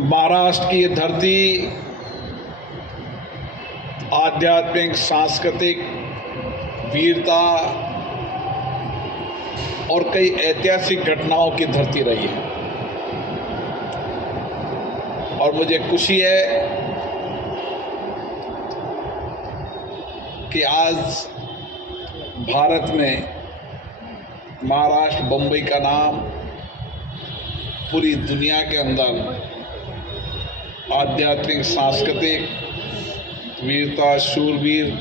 महाराष्ट्र की ये धरती आध्यात्मिक, सांस्कृतिक, वीरता और कई ऐतिहासिक घटनाओं की धरती रही है। और मुझे खुशी है कि आज भारत में महाराष्ट्र, बम्बई का नाम पूरी दुनिया के अंदर आध्यात्मिक, सांस्कृतिक, वीरता, शूरवीर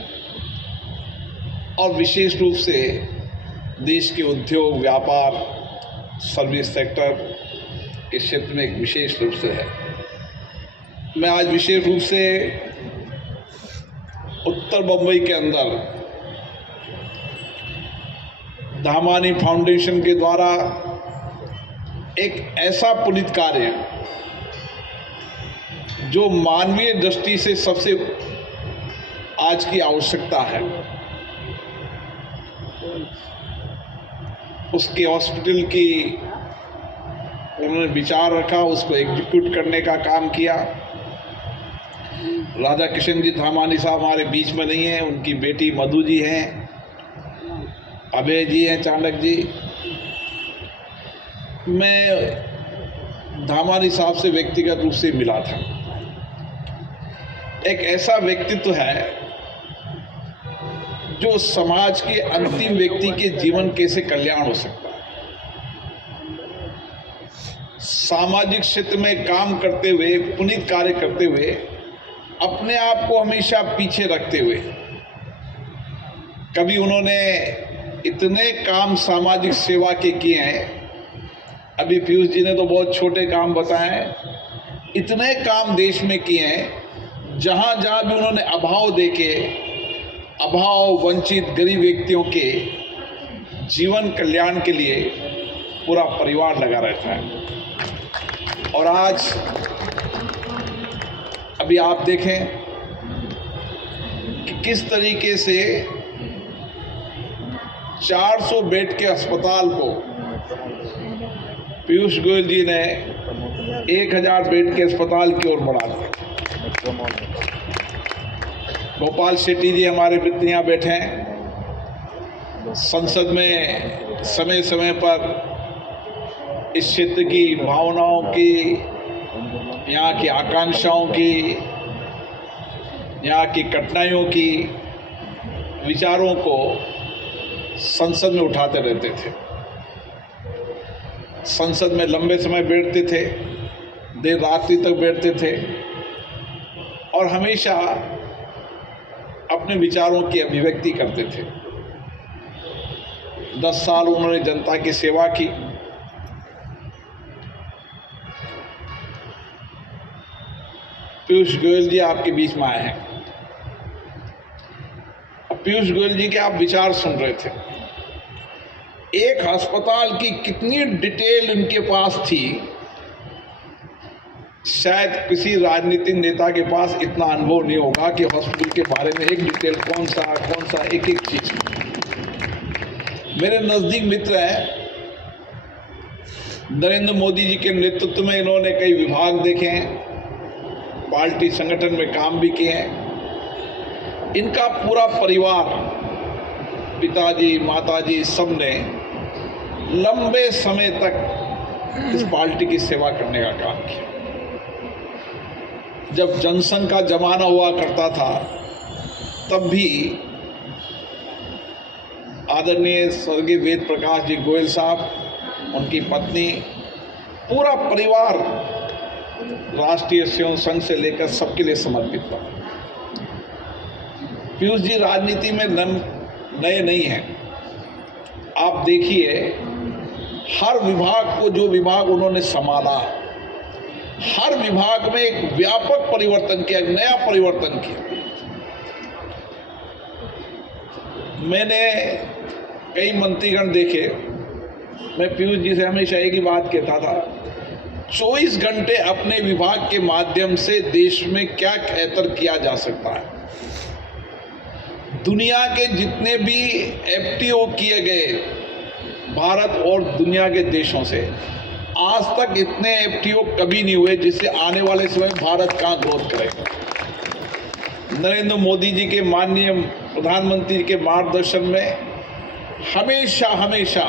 और विशेष रूप से देश के उद्योग, व्यापार, सर्विस सेक्टर के क्षेत्र में एक विशेष रूप से है। मैं आज विशेष रूप से उत्तर बम्बई के अंदर धामानी फाउंडेशन के द्वारा एक ऐसा पुनीत कार्य जो मानवीय दृष्टि से सबसे आज की आवश्यकता है, उसके हॉस्पिटल की उन्होंने विचार रखा, उसको एग्जीक्यूट करने का काम किया। राधा किशन जी धामानी साहब हमारे बीच में नहीं हैं, उनकी बेटी मधु जी हैं, अभय जी हैं, चाणक जी। मैं धामानी साहब से व्यक्तिगत रूप से मिला था। एक ऐसा व्यक्तित्व है जो समाज के अंतिम व्यक्ति के जीवन कैसे कल्याण हो सकता है, सामाजिक क्षेत्र में काम करते हुए, पुनीत कार्य करते हुए, अपने आप को हमेशा पीछे रखते हुए, कभी उन्होंने इतने काम सामाजिक सेवा के किए हैं, अभी पीयूष जी ने तो बहुत छोटे काम बताए हैं, इतने काम देश में किए हैं जहाँ जहाँ भी उन्होंने अभाव देखे, अभाव, वंचित, गरीब व्यक्तियों के जीवन कल्याण के लिए पूरा परिवार लगा रहता है। और आज अभी आप देखें कि किस तरीके से 400 बेड के अस्पताल को पीयूष गोयल जी ने 1000 बेड के अस्पताल की ओर बढ़ा दिया। गोपाल शेट्टी जी हमारे मित्र यहाँ बैठे हैं, संसद में समय समय पर इस क्षेत्र की भावनाओं की, यहाँ की आकांक्षाओं की, यहाँ की कठिनाइयों की, विचारों को संसद में उठाते रहते थे। संसद में लंबे समय बैठते थे, देर रात्रि तक बैठते थे और हमेशा अपने विचारों की अभिव्यक्ति करते थे। 10 साल उन्होंने जनता की सेवा की। पीयूष गोयल जी आपके बीच में आए हैं। पीयूष गोयल जी के आप विचार सुन रहे थे। एक अस्पताल की कितनी डिटेल उनके पास थी, शायद किसी राजनीतिक नेता के पास इतना अनुभव नहीं होगा कि हॉस्पिटल के बारे में एक डिटेल कौन सा एक चीज। मेरे नजदीक मित्र हैं, नरेंद्र मोदी जी के नेतृत्व में इन्होंने कई विभाग देखे हैं, पार्टी संगठन में काम भी किए हैं। इनका पूरा परिवार, पिताजी, माताजी, सबने लंबे समय तक इस पार्टी की सेवा करने का काम किया। जब जनसंघ का जमाना हुआ करता था, तब भी आदरणीय स्वर्गीय वेद प्रकाश जी गोयल साहब, उनकी पत्नी, पूरा परिवार राष्ट्रीय स्वयं संघ से लेकर सबके लिए समर्पित था। पीयूष जी राजनीति में नए नहीं हैं। आप देखिए, हर विभाग को, जो विभाग उन्होंने संभाला, हर विभाग में एक व्यापक परिवर्तन किया, नया परिवर्तन किया। मैंने कई मंत्रीगण देखे। मैं पीयूष जी से हमेशा एक ही बात कहता था, 24 घंटे अपने विभाग के माध्यम से देश में क्या बेहतर किया जा सकता है। दुनिया के जितने भी एफटीओ किए गए भारत और दुनिया के देशों से, आज तक इतने एफटीओ कभी नहीं हुए जिससे आने वाले समय भारत कहाँ ग्रोथ करेगा। नरेंद्र मोदी जी के माननीय प्रधानमंत्री के मार्गदर्शन में हमेशा हमेशा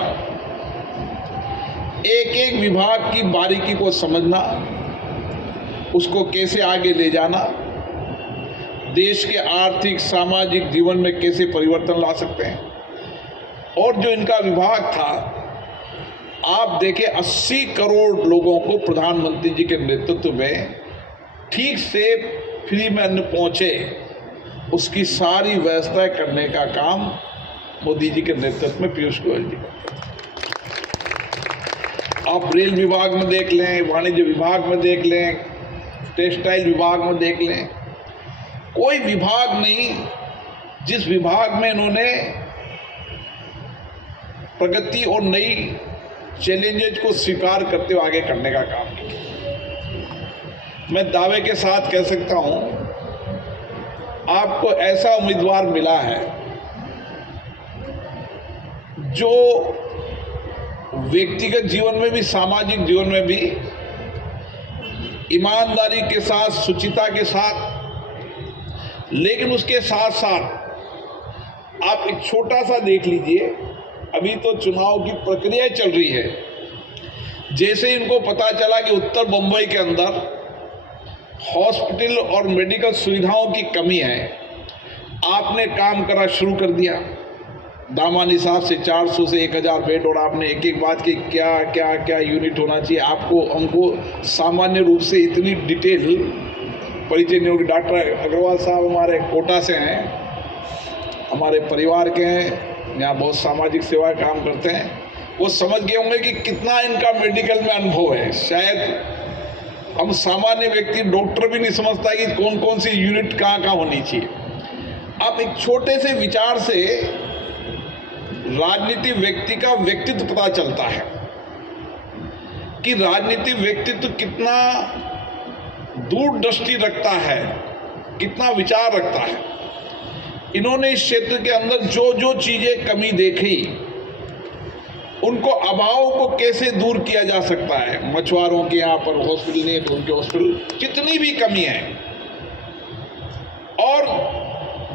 एक एक विभाग की बारीकी को समझना, उसको कैसे आगे ले जाना, देश के आर्थिक सामाजिक जीवन में कैसे परिवर्तन ला सकते हैं। और जो इनका विभाग था, आप देखें 80 करोड़ लोगों को प्रधानमंत्री जी के नेतृत्व में ठीक से फ्री में अन्न पहुंचे, उसकी सारी व्यवस्था करने का काम मोदी जी के नेतृत्व में पीयूष गोयल जी करते हैं। आप रेल विभाग में देख लें, वाणिज्य विभाग में देख लें, टेक्सटाइल विभाग में देख लें, कोई विभाग नहीं जिस विभाग में इन्होंने प्रगति और नई चैलेंजेज को स्वीकार करते हुए आगे करने का काम किया। मैं दावे के साथ कह सकता हूं, आपको ऐसा उम्मीदवार मिला है जो व्यक्तिगत जीवन में भी, सामाजिक जीवन में भी ईमानदारी के साथ, शुचिता के साथ, लेकिन उसके साथ साथ आप एक छोटा सा देख लीजिए, अभी तो चुनाव की प्रक्रिया चल रही है। जैसे इनको पता चला कि उत्तर बंबई के अंदर हॉस्पिटल और मेडिकल सुविधाओं की कमी है, आपने काम करना शुरू कर दिया। दामानी साहब से 400 से 1000 बेड, और आपने एक एक बात की क्या क्या क्या यूनिट होना चाहिए। आपको हमको सामान्य रूप से इतनी डिटेल परिचय नहीं होगी। डॉक्टर अग्रवाल साहब हमारे कोटा से हैं, हमारे परिवार के हैं, यहाँ बहुत सामाजिक सेवा काम करते हैं। वो समझ गए होंगे कि कितना इनका मेडिकल में अनुभव है। शायद हम सामान्य व्यक्ति, डॉक्टर भी नहीं समझता कि कौन कौन सी यूनिट कहाँ कहाँ होनी चाहिए। आप एक छोटे से विचार से राजनीतिक व्यक्ति का व्यक्तित्व पता चलता है कि राजनीतिक व्यक्तित्व कितना दूरदृष्टि रखता है, कितना विचार रखता है। इन्होंने इस क्षेत्र के अंदर जो जो चीजें कमी देखी, उनको अभाव को कैसे दूर किया जा सकता है। मछुआरों के यहाँ पर हॉस्पिटल नहीं है तो उनके हॉस्पिटल, जितनी भी कमी है, और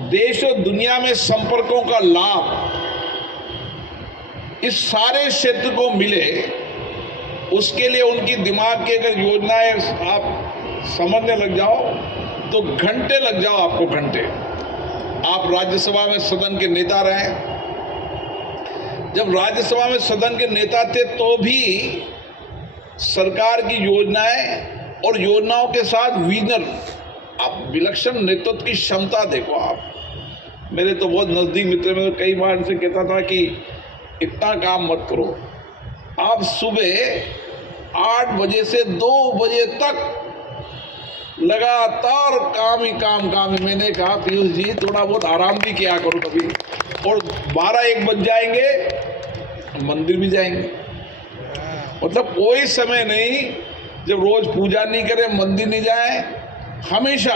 देश और दुनिया में संपर्कों का लाभ इस सारे क्षेत्र को मिले, उसके लिए उनकी दिमाग की अगर योजनाएं आप समझने लग जाओ तो घंटे लग जाओ, आपको घंटे। आप राज्यसभा में सदन के नेता रहे, जब राज्यसभा में सदन के नेता थे तो भी सरकार की योजनाएं और योजनाओं के साथ विजन, आप विलक्षण नेतृत्व की क्षमता देखो। आप मेरे तो बहुत नजदीक मित्र, में तो कई बार इनसे कहता था कि इतना काम मत करो। आप सुबह 8 बजे से 2 बजे तक लगातार काम ही काम ही। मैंने कहा पीयूष जी थोड़ा बहुत आराम भी किया करो कभी। और 12-1 बज जाएंगे, मंदिर भी जाएंगे। मतलब कोई समय नहीं जब रोज पूजा नहीं करें, मंदिर नहीं जाए। हमेशा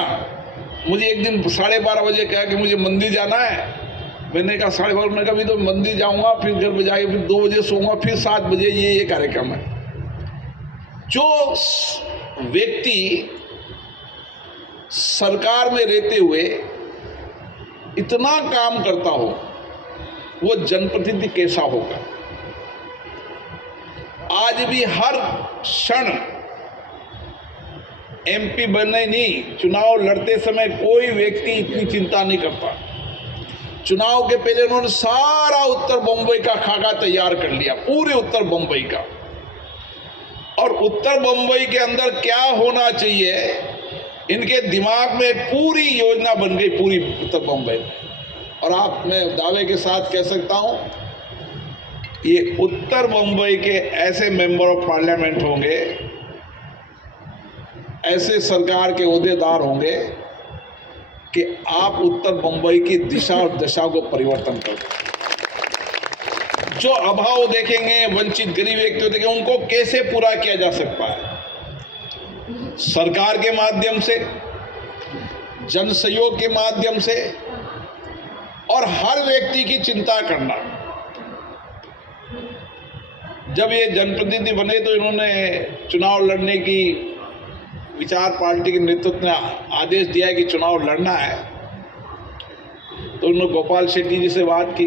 मुझे एक दिन 12:30 बजे कहा कि मुझे मंदिर जाना है। मैंने कहा 12:30, मैंने कहा अभी तो मंदिर जाऊंगा, फिर घर पे जाके फिर 2 बजे सोऊंगा, फिर 7 बजे ये कार्यक्रम है। जो व्यक्ति सरकार में रहते हुए इतना काम करता हो, वो जनप्रतिनिधि कैसा होगा। आज भी हर क्षण एमपी बनने नहीं, चुनाव लड़ते समय कोई व्यक्ति इतनी चिंता नहीं करता। चुनाव के पहले उन्होंने सारा उत्तर बंबई का खाका तैयार कर लिया, पूरे उत्तर बंबई का। और उत्तर बंबई के अंदर क्या होना चाहिए, इनके दिमाग में पूरी योजना बन गई, पूरी उत्तर बंबई में। और आप, मैं दावे के साथ कह सकता हूं, ये उत्तर बंबई के ऐसे मेंबर ऑफ पार्लियामेंट होंगे, ऐसे सरकार के ओहदेदार होंगे कि आप उत्तर बंबई की दिशा और दशा को परिवर्तन कर दें। जो अभाव देखेंगे, वंचित गरीब व्यक्ति देखेंगे, उनको कैसे पूरा किया जा सकता है। सरकार के माध्यम से, जन सहयोग के माध्यम से, और हर व्यक्ति की चिंता करना। जब ये जनप्रतिनिधि बने तो इन्होंने चुनाव लड़ने की विचार पार्टी के नेतृत्व ने आदेश दिया कि चुनाव लड़ना है। तो उन्होंने गोपाल शेट्टी जी से बात की।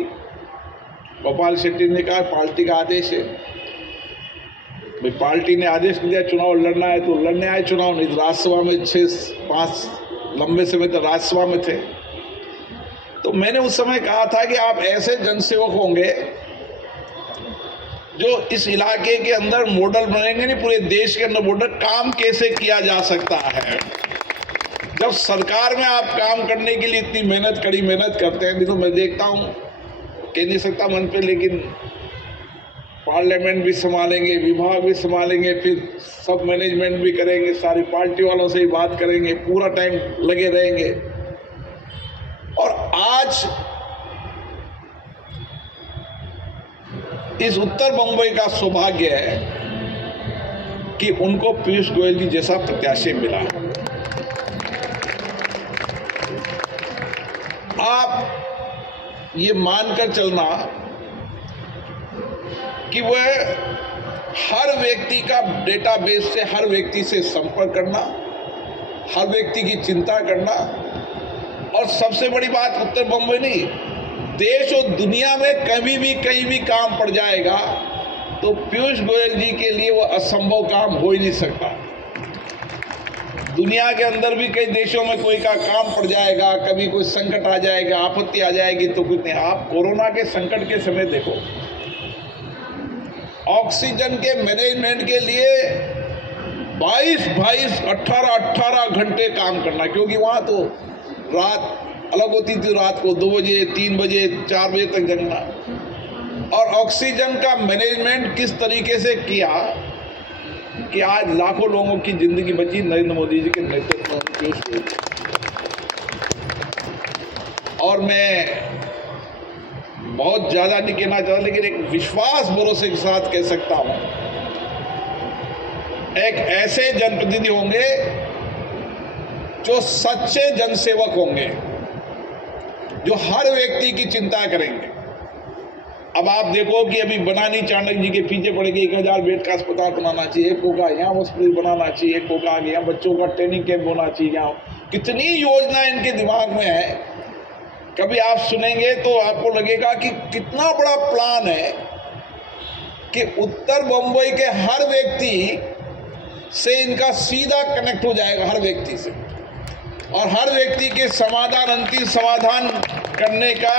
गोपाल शेट्टी ने कहा पार्टी का आदेश है, भाई पार्टी ने आदेश दिया चुनाव लड़ना है तो लड़ने आए चुनाव, नहीं तो राज्यसभा में 6-5 लंबे समय तक राज्यसभा में थे। तो मैंने उस समय कहा था कि आप ऐसे जनसेवक होंगे जो इस इलाके के अंदर मॉडल बनेंगे, नहीं पूरे देश के अंदर मॉडल काम कैसे किया जा सकता है। जब सरकार में आप काम करने के लिए इतनी मेहनत कड़ी मेहनत करते हैं, नहीं तो मैं देखता हूँ केंद्रीय सत्ता मंच पे, लेकिन पार्लियामेंट भी संभालेंगे, विभाग भी संभालेंगे, फिर सब मैनेजमेंट भी करेंगे, सारी पार्टी वालों से ही बात करेंगे, पूरा टाइम लगे रहेंगे। और आज इस उत्तर बंबई का सौभाग्य है कि उनको पीयूष गोयल जी जैसा प्रत्याशी मिला। आप ये मानकर चलना कि वह हर व्यक्ति का डेटाबेस से हर व्यक्ति से संपर्क करना, हर व्यक्ति की चिंता करना, और सबसे बड़ी बात उत्तर बंबई नहीं, देश और दुनिया में कहीं भी काम पड़ जाएगा तो पीयूष गोयल जी के लिए वो असंभव काम हो ही नहीं सकता। दुनिया के अंदर भी कई देशों में कोई का काम पड़ जाएगा, कभी कोई संकट आ जाएगा, आपत्ति आ जाएगी तो कुछ नहीं। आप कोरोना के संकट के समय देखो, ऑक्सीजन के मैनेजमेंट के लिए 22 18 घंटे काम करना, क्योंकि वहां तो रात अलग होती थी, रात को 2 बजे 3 बजे 4 बजे तक जगना। और ऑक्सीजन का मैनेजमेंट किस तरीके से किया कि आज लाखों लोगों की जिंदगी बची नरेंद्र मोदी जी के नेतृत्व में। और मैं बहुत ज्यादा नहीं कहना चाहता, लेकिन एक विश्वास भरोसे के साथ कह सकता हूं, एक ऐसे जनप्रतिनिधि होंगे जो सच्चे जनसेवक होंगे, जो हर व्यक्ति की चिंता करेंगे। अब आप देखो कि अभी बनानी चाणक्य जी के पीछे पड़ गई, 1000 बेड का अस्पताल बनाना चाहिए, एक को कहा यहाँ हॉस्पिटल बनाना चाहिए, एक को कहा यहाँ बच्चों का ट्रेनिंग कैंप होना चाहिए, यहाँ कितनी योजना इनके दिमाग में है। कभी आप सुनेंगे तो आपको लगेगा कि कितना बड़ा प्लान है कि उत्तर बंबई के हर व्यक्ति से इनका सीधा कनेक्ट हो जाएगा, हर व्यक्ति से, और हर व्यक्ति के समाधान, अंतिम समाधान करने का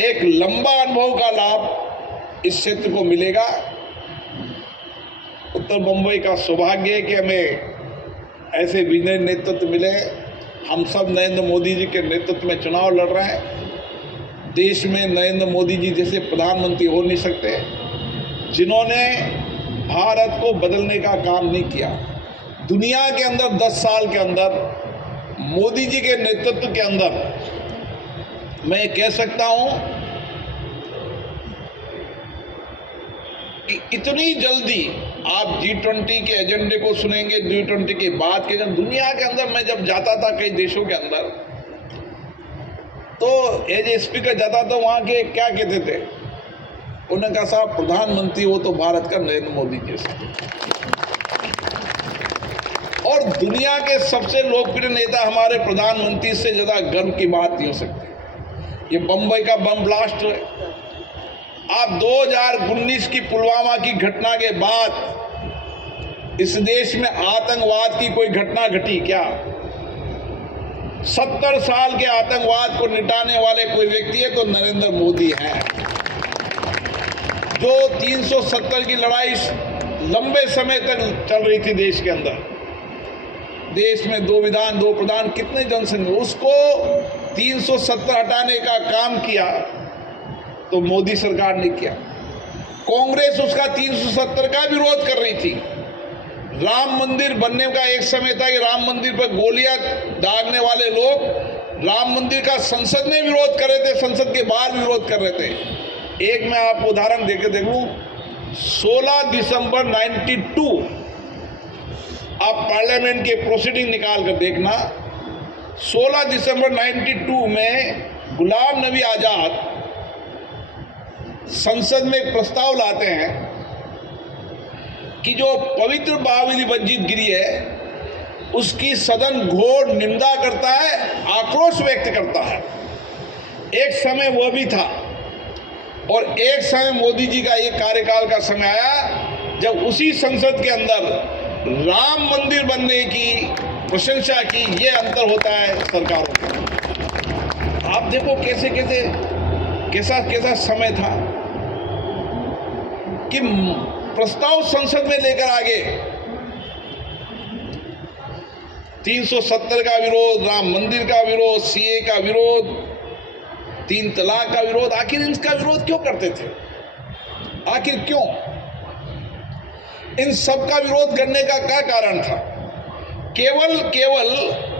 एक लंबा अनुभव का लाभ इस क्षेत्र को मिलेगा। उत्तर बंबई का सौभाग्य है कि हमें ऐसे विजय नेतृत्व मिले। हम सब नरेंद्र मोदी जी के नेतृत्व में चुनाव लड़ रहे हैं। देश में नरेंद्र मोदी जी जैसे प्रधानमंत्री हो नहीं सकते, जिन्होंने भारत को बदलने का काम नहीं किया। दुनिया के अंदर 10 साल के अंदर मोदी जी के नेतृत्व के अंदर मैं कह सकता हूं कि इतनी जल्दी आप G20 के एजेंडे को सुनेंगे, G20 के बाद के दुनिया के अंदर मैं जब जाता था कई देशों के अंदर, तो एज ए स्पीकर जाता था, वहां के क्या कहते थे, उन्होंने कहा साहब प्रधानमंत्री हो तो भारत का नरेंद्र मोदी जैसा। और दुनिया के सबसे लोकप्रिय नेता हमारे प्रधानमंत्री से ज्यादा गर्व की बात नहीं हो सकती। ये बंबई का बम ब्लास्ट है। आप 2019 की पुलवामा की घटना के बाद इस देश में आतंकवाद की कोई घटना घटी क्या? 70 साल के आतंकवाद को मिटाने वाले कोई व्यक्ति है तो नरेंद्र मोदी हैं। जो 370 की लड़ाई लंबे समय तक चल रही थी देश के अंदर, देश में 2 विधान 2 प्रधान, कितने जनसंघ, उसको 370 हटाने का काम किया तो मोदी सरकार ने किया। कांग्रेस उसका 370 का विरोध कर रही थी। राम मंदिर बनने का एक समय था कि राम मंदिर पर गोलियां दागने वाले लोग राम मंदिर का संसद में विरोध कर रहे थे, संसद के बाहर विरोध कर रहे थे। एक मैं आपको उदाहरण देकर देख लूं, 16 दिसंबर 92, आप पार्लियामेंट के प्रोसीडिंग निकाल कर देखना, 16 दिसंबर 92 में गुलाम नबी आजाद संसद में एक प्रस्ताव लाते हैं कि जो पवित्र बाबरी मस्जिद गिरी है उसकी सदन घोर निंदा करता है, आक्रोश व्यक्त करता है। एक समय वो भी था और एक समय मोदी जी का ये कार्यकाल का समय आया जब उसी संसद के अंदर राम मंदिर बनने की प्रशंसा की। ये अंतर होता है सरकारों का। आप देखो कैसा समय था कि प्रस्ताव संसद में लेकर आगे 370 का विरोध, राम मंदिर का विरोध, सीए का विरोध, 3 तलाक का विरोध। आखिर इसका विरोध क्यों करते थे? आखिर क्यों? इन सब का विरोध करने का क्या कारण था? केवल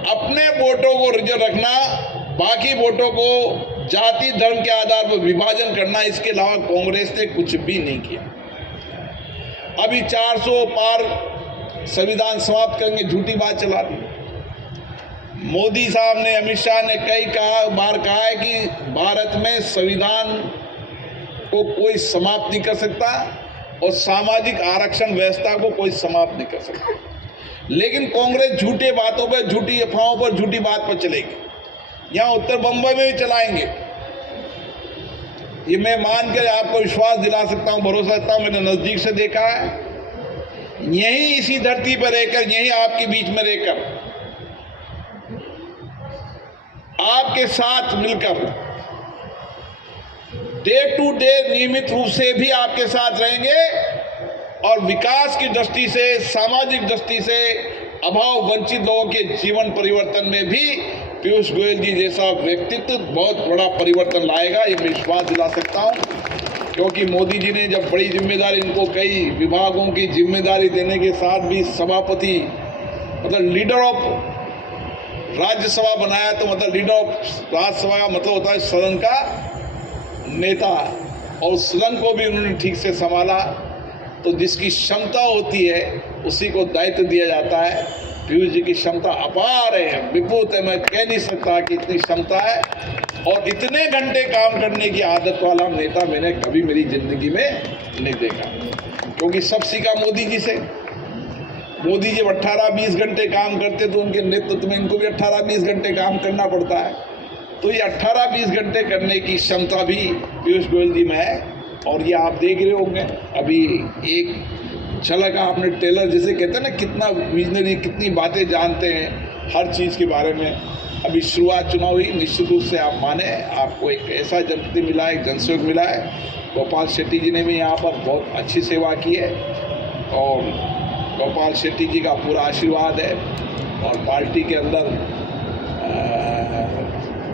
अपने वोटों को रिजर्व रखना, बाकी वोटों को जाति धर्म के आधार पर विभाजन करना, इसके अलावा कांग्रेस ने कुछ भी नहीं किया। अभी 400 पार संविधान समाप्त करेंगे, झूठी बात चला दी। मोदी साहब ने, अमित शाह ने कई बार कहा है कि भारत में संविधान को कोई समाप्त नहीं कर सकता और सामाजिक आरक्षण व्यवस्था को कोई समाप्त नहीं कर सकता। लेकिन कांग्रेस झूठे बातों पर, झूठी अफवाहों पर, झूठी बात पर चलेगी। यहाँ उत्तर बंबई में भी चलाएंगे। ये मैं मानकर आपको विश्वास दिला सकता हूँ, भरोसा देता हूँ, मैंने नजदीक से देखा है। यहीं इसी धरती पर रहकर, यहीं आपके बीच में रहकर, आपके साथ मिलकर डे टू डे नियमित रूप से भी आपके साथ रहेंगे और विकास की दृष्टि से, सामाजिक दृष्टि से अभाव वंचित लोगों के जीवन परिवर्तन में भी पीयूष गोयल जी जैसा व्यक्तित्व बहुत बड़ा परिवर्तन लाएगा। ये मैं विश्वास दिला सकता हूँ, क्योंकि मोदी जी ने जब बड़ी जिम्मेदारी, इनको कई विभागों की जिम्मेदारी देने के साथ भी सभापति मतलब लीडर ऑफ राज्यसभा बनाया, तो मतलब लीडर ऑफ राज्यसभा का मतलब होता है सदन का नेता, और सदन को भी उन्होंने ठीक से संभाला। तो जिसकी क्षमता होती है उसी को दायित्व दिया जाता है। पीयूष जी की क्षमता अपार है, विपुल है, मैं कह नहीं सकता कि इतनी क्षमता है। और इतने घंटे काम करने की आदत वाला नेता मैंने कभी मेरी जिंदगी में नहीं देखा, क्योंकि सब सीखा मोदी जी से। मोदी जी 18-20 घंटे काम करते तो उनके नेतृत्व में इनको भी 18-20 घंटे काम करना पड़ता है। तो ये 18-20 घंटे करने की क्षमता भी पीयूष गोयल जी में है। और ये आप देख रहे होंगे, अभी एक झलक आपने, टेलर जिसे कहते हैं ना, कितना विजनरी, कितनी बातें जानते हैं हर चीज़ के बारे में। अभी शुरुआत चुनाव हुई, निश्चित रूप से आप माने, आपको एक ऐसा जनप्रति मिला है, एक जनसहयोग मिला है। गोपाल शेट्टी जी ने भी यहाँ पर बहुत अच्छी सेवा की है और गोपाल शेट्टी जी का पूरा आशीर्वाद है। और पार्टी के अंदर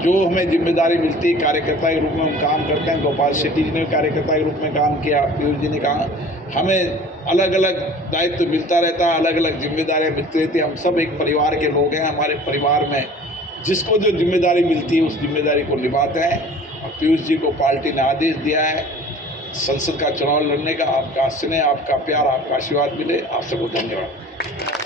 जो हमें जिम्मेदारी मिलती है कार्यकर्ता के रूप में हम काम करते हैं। गोपाल शेट्टी जी ने कार्यकर्ता के रूप में काम किया, पीयूष जी ने कहा हमें अलग अलग दायित्व मिलता रहता है, अलग अलग जिम्मेदारियां मिलती रहती हैं। हम सब एक परिवार के लोग हैं। हमारे परिवार में जिसको जो जिम्मेदारी मिलती है उस जिम्मेदारी को निभाते हैं। और पीयूष जी को पार्टी ने आदेश दिया है संसद का चुनाव लड़ने का। आपका स्नेह, आपका प्यार, आपका आशीर्वाद मिले। आप सबको धन्यवाद।